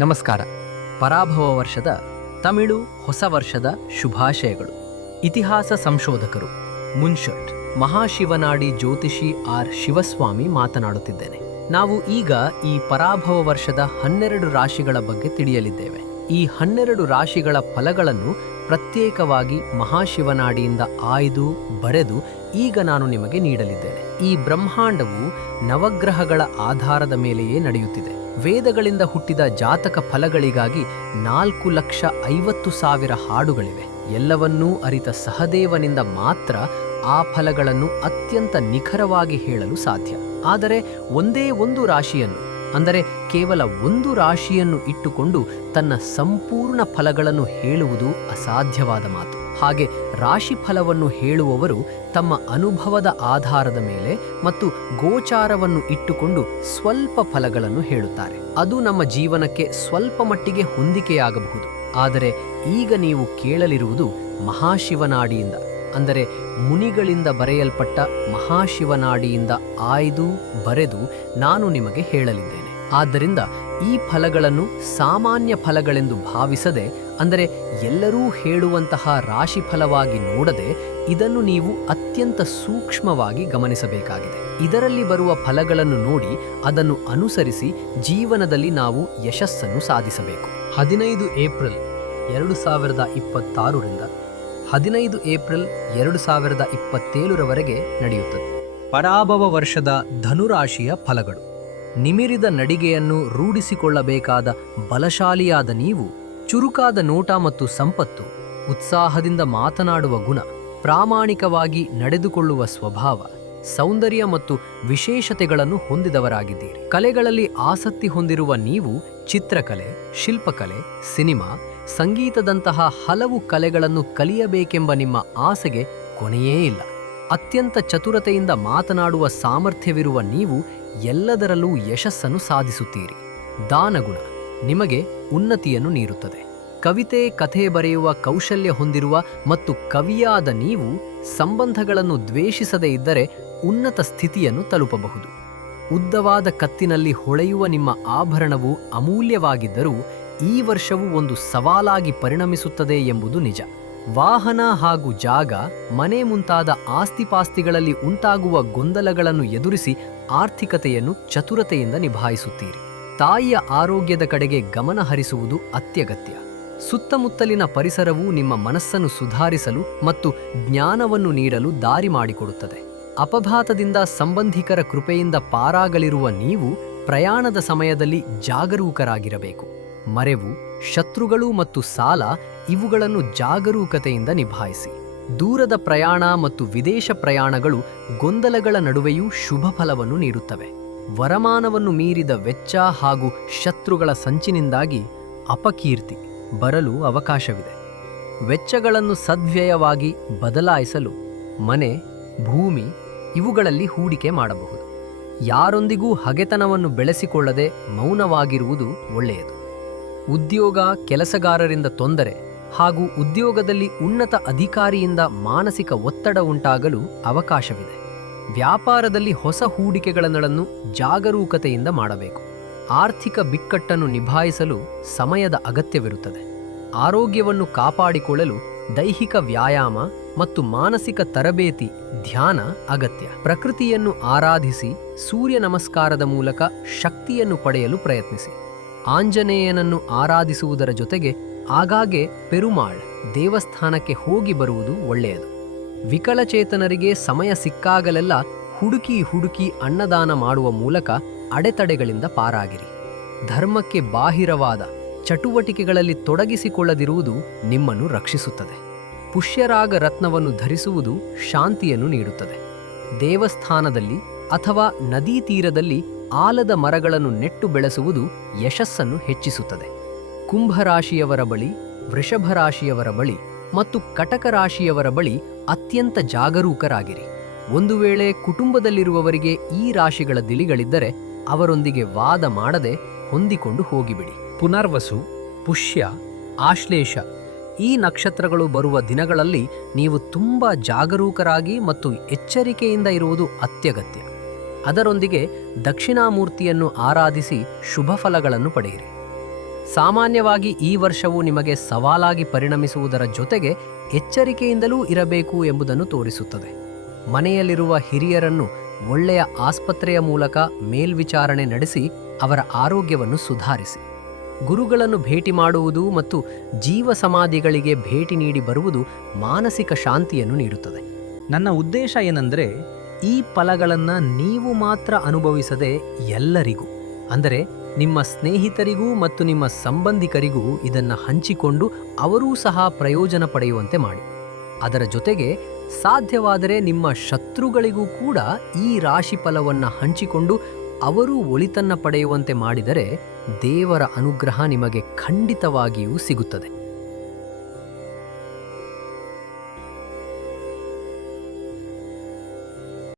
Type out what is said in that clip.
ನಮಸ್ಕಾರ. ಪರಾಭವ ವರ್ಷದ ತಮಿಳು ಹೊಸ ವರ್ಷದ ಶುಭಾಶಯಗಳು. ಇತಿಹಾಸ ಸಂಶೋಧಕರು ಮುನ್ಷಟ್ ಮಹಾಶಿವನಾಡಿ ಜ್ಯೋತಿಷಿ ಆರ್ ಶಿವಸ್ವಾಮಿ ಮಾತನಾಡುತ್ತಿದ್ದೇನೆ. ನಾವು ಈಗ ಈ ಪರಾಭವ ವರ್ಷದ 12 ರಾಶಿಗಳ ಬಗ್ಗೆ ತಿಳಿಯಲಿದ್ದೇವೆ. ಈ 12 ರಾಶಿಗಳ ಫಲಗಳನ್ನು ಪ್ರತ್ಯೇಕವಾಗಿ ಮಹಾಶಿವನಾಡಿಯಿಂದ ಆಯ್ದು ಬರೆದು ಈಗ ನಾನು ನಿಮಗೆ ನೀಡಲಿದ್ದೇನೆ. ಈ ಬ್ರಹ್ಮಾಂಡವು ನವಗ್ರಹಗಳ ಆಧಾರದ ಮೇಲೆಯೇ ನಡೆಯುತ್ತಿದೆ. ವೇದಗಳಿಂದ ಹುಟ್ಟಿದ ಜಾತಕ ಫಲಗಳಿಗಾಗಿ 4,50,000 ಹಾಡುಗಳಿವೆ. ಎಲ್ಲವನ್ನೂ ಅರಿತ ಸಹದೇವನಿಂದ ಮಾತ್ರ ಆ ಫಲಗಳನ್ನು ಅತ್ಯಂತ ನಿಖರವಾಗಿ ಹೇಳಲು ಸಾಧ್ಯ. ಆದರೆ ಒಂದೇ ಒಂದು ರಾಶಿಯನ್ನು, ಅಂದರೆ ಕೇವಲ ಒಂದು ರಾಶಿಯನ್ನು ಇಟ್ಟುಕೊಂಡು ತನ್ನ ಸಂಪೂರ್ಣ ಫಲಗಳನ್ನು ಹೇಳುವುದು ಅಸಾಧ್ಯವಾದ ಮಾತು. ಹಾಗೆ ರಾಶಿ ಫಲವನ್ನು ಹೇಳುವವರು ತಮ್ಮ ಅನುಭವದ ಆಧಾರದ ಮೇಲೆ ಮತ್ತು ಗೋಚಾರವನ್ನು ಇಟ್ಟುಕೊಂಡು ಸ್ವಲ್ಪ ಫಲಗಳನ್ನು ಹೇಳುತ್ತಾರೆ. ಅದು ನಮ್ಮ ಜೀವನಕ್ಕೆ ಸ್ವಲ್ಪ ಮಟ್ಟಿಗೆ ಹೊಂದಿಕೆಯಾಗಬಹುದು. ಆದರೆ ಈಗ ನೀವು ಕೇಳಲಿರುವುದು ಮಹಾಶಿವನಾಡಿಯಿಂದ, ಅಂದರೆ ಮುನಿಗಳಿಂದ ಬರೆಯಲ್ಪಟ್ಟ ಮಹಾಶಿವನಾಡಿಯಿಂದ ಆಯ್ದು ಬರೆದು ನಾನು ನಿಮಗೆ ಹೇಳಲಿದ್ದೇನೆ. ಆದ್ದರಿಂದ ಈ ಫಲಗಳನ್ನು ಸಾಮಾನ್ಯ ಫಲಗಳೆಂದು ಭಾವಿಸದೆ, ಅಂದರೆ ಎಲ್ಲರೂ ಹೇಳುವಂತಹ ರಾಶಿ ಫಲವಾಗಿ ನೋಡದೆ, ಇದನ್ನು ನೀವು ಅತ್ಯಂತ ಸೂಕ್ಷ್ಮವಾಗಿ ಗಮನಿಸಬೇಕಾಗಿದೆ. ಇದರಲ್ಲಿ ಬರುವ ಫಲಗಳನ್ನು ನೋಡಿ ಅದನ್ನು ಅನುಸರಿಸಿ ಜೀವನದಲ್ಲಿ ನಾವು ಯಶಸ್ಸನ್ನು ಸಾಧಿಸಬೇಕು. 15 ಏಪ್ರಿಲ್ 2026 ರಿಂದ 15 ಏಪ್ರಿಲ್ 2027 ನಡೆಯುತ್ತದೆ. ಪರಾಭವ ವರ್ಷದ ಧನುರಾಶಿಯ ಫಲಗಳು. ನಿಮಿರಿದ ನಡಿಗೆಯನ್ನು ರೂಢಿಸಿಕೊಳ್ಳಬೇಕಾದ ಬಲಶಾಲಿಯಾದ ನೀವು, ಚುರುಕಾದ ನೋಟ ಮತ್ತು ಸಂಪತ್ತು, ಉತ್ಸಾಹದಿಂದ ಮಾತನಾಡುವ ಗುಣ, ಪ್ರಾಮಾಣಿಕವಾಗಿ ನಡೆದುಕೊಳ್ಳುವ ಸ್ವಭಾವ, ಸೌಂದರ್ಯ ಮತ್ತು ವಿಶೇಷತೆಗಳನ್ನು ಹೊಂದಿದವರಾಗಿದ್ದೀರಿ. ಕಲೆಗಳಲ್ಲಿ ಆಸಕ್ತಿ ಹೊಂದಿರುವ ನೀವು ಚಿತ್ರಕಲೆ, ಶಿಲ್ಪಕಲೆ, ಸಿನಿಮಾ, ಸಂಗೀತದಂತಹ ಹಲವು ಕಲೆಗಳನ್ನು ಕಲಿಯಬೇಕೆಂಬ ನಿಮ್ಮ ಆಸೆಗೆ ಕೊನೆಯೇ ಇಲ್ಲ. ಅತ್ಯಂತ ಚತುರತೆಯಿಂದ ಮಾತನಾಡುವ ಸಾಮರ್ಥ್ಯವಿರುವ ನೀವು ಎಲ್ಲದರಲ್ಲೂ ಯಶಸ್ಸನ್ನು ಸಾಧಿಸುತ್ತೀರಿ. ದಾನಗುಣ ನಿಮಗೆ ಉನ್ನತಿಯನ್ನು ನೀಡುತ್ತದೆ. ಕವಿತೆ, ಕಥೆ ಬರೆಯುವ ಕೌಶಲ್ಯ ಹೊಂದಿರುವ ಮತ್ತು ಕವಿಯಾದ ನೀವು ಸಂಬಂಧಗಳನ್ನು ದ್ವೇಷಿಸದೇ ಇದ್ದರೆ ಉನ್ನತ ಸ್ಥಿತಿಯನ್ನು ತಲುಪಬಹುದು. ಉದ್ದವಾದ ಕತ್ತಿನಲ್ಲಿ ಹೊಳೆಯುವ ನಿಮ್ಮ ಆಭರಣವು ಅಮೂಲ್ಯವಾಗಿದ್ದರೂ ಈ ವರ್ಷವು ಒಂದು ಸವಾಲಾಗಿ ಪರಿಣಮಿಸುತ್ತದೆ ಎಂಬುದು ನಿಜ. ವಾಹನ ಹಾಗೂ ಜಾಗ, ಮನೆ ಮುಂತಾದ ಆಸ್ತಿಪಾಸ್ತಿಗಳಲ್ಲಿ ಉಂಟಾಗುವ ಗೊಂದಲಗಳನ್ನು ಎದುರಿಸಿ ಆರ್ಥಿಕತೆಯನ್ನು ಚತುರತೆಯಿಂದ ನಿಭಾಯಿಸುತ್ತೀರಿ. ತಾಯಿಯ ಆರೋಗ್ಯದ ಕಡೆಗೆ ಗಮನ ಹರಿಸುವುದು ಅತ್ಯಗತ್ಯ. ಸುತ್ತಮುತ್ತಲಿನ ಪರಿಸರವು ನಿಮ್ಮ ಮನಸ್ಸನ್ನು ಸುಧಾರಿಸಲು ಮತ್ತು ಜ್ಞಾನವನ್ನು ನೀಡಲು ದಾರಿ ಮಾಡಿಕೊಡುತ್ತದೆ. ಅಪಘಾತದಿಂದ ಸಂಬಂಧಿಕರ ಕೃಪೆಯಿಂದ ಪಾರಾಗಲಿರುವ ನೀವು ಪ್ರಯಾಣದ ಸಮಯದಲ್ಲಿ ಜಾಗರೂಕರಾಗಿರಬೇಕು. ಮರೆವು, ಶತ್ರುಗಳು ಮತ್ತು ಸಾಲ ಇವುಗಳನ್ನು ಜಾಗರೂಕತೆಯಿಂದ ನಿಭಾಯಿಸಿ. ದೂರದ ಪ್ರಯಾಣ ಮತ್ತು ವಿದೇಶ ಪ್ರಯಾಣಗಳು ಗೊಂದಲಗಳ ನಡುವೆಯೂ ಶುಭ ಫಲವನ್ನು ನೀಡುತ್ತವೆ. ವರಮಾನವನ್ನು ಮೀರಿದ ವೆಚ್ಚ ಹಾಗೂ ಶತ್ರುಗಳ ಸಂಚಿನಿಂದಾಗಿ ಅಪಕೀರ್ತಿ ಬರಲು ಅವಕಾಶವಿದೆ. ವೆಚ್ಚಗಳನ್ನು ಸದ್ವ್ಯಯವಾಗಿ ಬದಲಾಯಿಸಲು ಮನೆ, ಭೂಮಿ ಇವುಗಳಲ್ಲಿ ಹೂಡಿಕೆ ಮಾಡಬಹುದು. ಯಾರೊಂದಿಗೂ ಹಗೆತನವನ್ನು ಬೆಳೆಸಿಕೊಳ್ಳದೆ ಮೌನವಾಗಿರುವುದು ಒಳ್ಳೆಯದು. ಉದ್ಯೋಗ, ಕೆಲಸಗಾರರಿಂದ ತೊಂದರೆ ಹಾಗೂ ಉದ್ಯೋಗದಲ್ಲಿ ಉನ್ನತ ಅಧಿಕಾರಿಯಿಂದ ಮಾನಸಿಕ ಒತ್ತಡ ಉಂಟಾಗಲು ಅವಕಾಶವಿದೆ. ವ್ಯಾಪಾರದಲ್ಲಿ ಹೊಸ ಹೂಡಿಕೆಗಳನ್ನು ಜಾಗರೂಕತೆಯಿಂದ ಮಾಡಬೇಕು. ಆರ್ಥಿಕ ಬಿಕ್ಕಟ್ಟನ್ನು ನಿಭಾಯಿಸಲು ಸಮಯದ ಅಗತ್ಯವಿರುತ್ತದೆ. ಆರೋಗ್ಯವನ್ನು ಕಾಪಾಡಿಕೊಳ್ಳಲು ದೈಹಿಕ ವ್ಯಾಯಾಮ ಮತ್ತು ಮಾನಸಿಕ ತರಬೇತಿ, ಧ್ಯಾನ ಅಗತ್ಯ. ಪ್ರಕೃತಿಯನ್ನು ಆರಾಧಿಸಿ ಸೂರ್ಯ ನಮಸ್ಕಾರದ ಮೂಲಕ ಶಕ್ತಿಯನ್ನು ಪಡೆಯಲು ಪ್ರಯತ್ನಿಸಿ. ಆಂಜನೇಯನನ್ನು ಆರಾಧಿಸುವುದರ ಜೊತೆಗೆ ಆಗಾಗ್ಗೆ ಪೆರುಮಾಳ್ ದೇವಸ್ಥಾನಕ್ಕೆ ಹೋಗಿ ಬರುವುದು ಒಳ್ಳೆಯದು. ವಿಕಲಚೇತನರಿಗೆ ಸಮಯ ಸಿಕ್ಕಾಗಲೆಲ್ಲ ಹುಡುಕಿ ಅನ್ನದಾನ ಮಾಡುವ ಮೂಲಕ ಅಡೆತಡೆಗಳಿಂದ ಪಾರಾಗಿರಿ. ಧರ್ಮಕ್ಕೆ ಬಾಹಿರವಾದ ಚಟುವಟಿಕೆಗಳಲ್ಲಿ ತೊಡಗಿಸಿಕೊಳ್ಳದಿರುವುದು ನಿಮ್ಮನ್ನು ರಕ್ಷಿಸುತ್ತದೆ. ಪುಷ್ಯರಾಗ ರತ್ನವನ್ನು ಧರಿಸುವುದು ಶಾಂತಿಯನ್ನು ನೀಡುತ್ತದೆ. ದೇವಸ್ಥಾನದಲ್ಲಿ ಅಥವಾ ನದೀ ತೀರದಲ್ಲಿ ಆಲದ ಮರಗಳನ್ನು ನೆಟ್ಟು ಬೆಳೆಸುವುದು ಯಶಸ್ಸನ್ನು ಹೆಚ್ಚಿಸುತ್ತದೆ. ಕುಂಭರಾಶಿಯವರ ಬಳಿ, ವೃಷಭ ರಾಶಿಯವರ ಬಳಿ ಮತ್ತು ಕಟಕ ರಾಶಿಯವರ ಬಳಿ ಅತ್ಯಂತ ಜಾಗರೂಕರಾಗಿರಿ. ಒಂದು ವೇಳೆ ಕುಟುಂಬದಲ್ಲಿರುವವರಿಗೆ ಈ ರಾಶಿಗಳ ದಿಲಿಗಳಿದ್ದರೆ ಅವರೊಂದಿಗೆ ವಾದ ಮಾಡದೆ ಹೊಂದಿಕೊಂಡು ಹೋಗಿಬಿಡಿ. ಪುನರ್ವಸು, ಪುಷ್ಯ, ಆಶ್ಲೇಷ ಈ ನಕ್ಷತ್ರಗಳು ಬರುವ ದಿನಗಳಲ್ಲಿ ನೀವು ತುಂಬ ಜಾಗರೂಕರಾಗಿ ಮತ್ತು ಎಚ್ಚರಿಕೆಯಿಂದ ಇರುವುದು ಅತ್ಯಗತ್ಯ. ಅದರೊಂದಿಗೆ ದಕ್ಷಿಣಾಮೂರ್ತಿಯನ್ನು ಆರಾಧಿಸಿ ಶುಭ ಫಲಗಳನ್ನು ಪಡೆಯಿರಿ. ಸಾಮಾನ್ಯವಾಗಿ ಈ ವರ್ಷವು ನಿಮಗೆ ಸವಾಲಾಗಿ ಪರಿಣಮಿಸುವುದರ ಜೊತೆಗೆ ಎಚ್ಚರಿಕೆಯಿಂದಲೂ ಇರಬೇಕು ಎಂಬುದನ್ನು ತೋರಿಸುತ್ತದೆ. ಮನೆಯಲ್ಲಿರುವ ಹಿರಿಯರನ್ನು ಒಳ್ಳೆಯ ಆಸ್ಪತ್ರೆಯ ಮೂಲಕ ಮೇಲ್ವಿಚಾರಣೆ ನಡೆಸಿ ಅವರ ಆರೋಗ್ಯವನ್ನು ಸುಧಾರಿಸಿ. ಗುರುಗಳನ್ನು ಭೇಟಿ ಮಾಡುವುದು ಮತ್ತು ಜೀವ ಸಮಾಧಿಗಳಿಗೆ ಭೇಟಿ ನೀಡಿ ಬರುವುದು ಮಾನಸಿಕ ಶಾಂತಿಯನ್ನು ನೀಡುತ್ತದೆ. ನನ್ನ ಉದ್ದೇಶ ಏನೆಂದರೆ, ಈ ಫಲಗಳನ್ನು ನೀವು ಮಾತ್ರ ಅನುಭವಿಸದೆ ಎಲ್ಲರಿಗೂ, ಅಂದರೆ ನಿಮ್ಮ ಸ್ನೇಹಿತರಿಗೂ ಮತ್ತು ನಿಮ್ಮ ಸಂಬಂಧಿಕರಿಗೂ ಇದನ್ನು ಹಂಚಿಕೊಂಡು ಅವರೂ ಸಹ ಪ್ರಯೋಜನ ಪಡೆಯುವಂತೆ ಮಾಡಿ. ಅದರ ಜೊತೆಗೆ ಸಾಧ್ಯವಾದರೆ ನಿಮ್ಮ ಶತ್ರುಗಳಿಗೂ ಕೂಡ ಈ ರಾಶಿ ಫಲವನ್ನು ಹಂಚಿಕೊಂಡು ಅವರೂ ಒಳಿತನ್ನು ಪಡೆಯುವಂತೆ ಮಾಡಿದರೆ ದೇವರ ಅನುಗ್ರಹ ನಿಮಗೆ ಖಂಡಿತವಾಗಿಯೂ ಸಿಗುತ್ತದೆ.